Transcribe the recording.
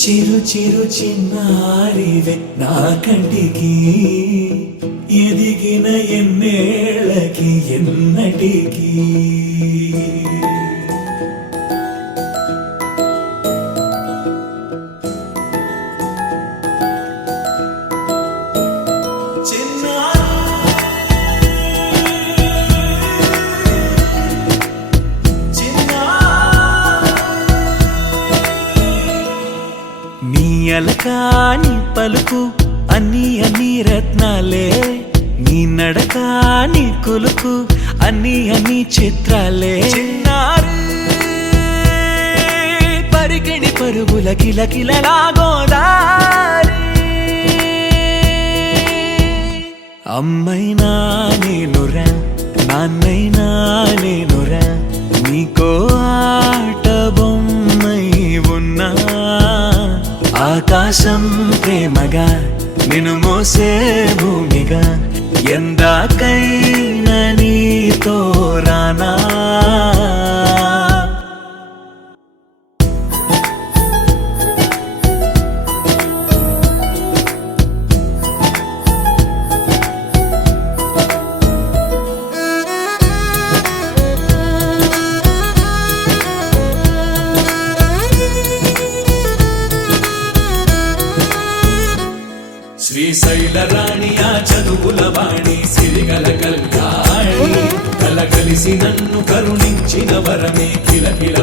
చిరు చిరు చిన్నారివే నా కంటికి ఎదిగిన ఎన్నేళ్ళకి ఎన్నటికి అలకాని పలుకు అన్ని అన్ని రత్నాలే నీ నడకాని కులుకు అన్ని అన్ని చిత్రాలే చిన్నారు పరికిణి పరుగుల కిలకిలలాగోదారి అమ్మైనా నేనురా నాన్నైనా నేనురా నీకో ఆట బొమ్మై ఉన్నా ఆకాశం ప్రేమగా నిన్ను మోసే భూమిగా ఎందాకైనా నీతో రానా శ్రీశైల రాణి ఆ చదువుల వాణి సిరిగల కళ్యాణి కలగలిసి నన్ను కరుణించిన వరమే కిలకిల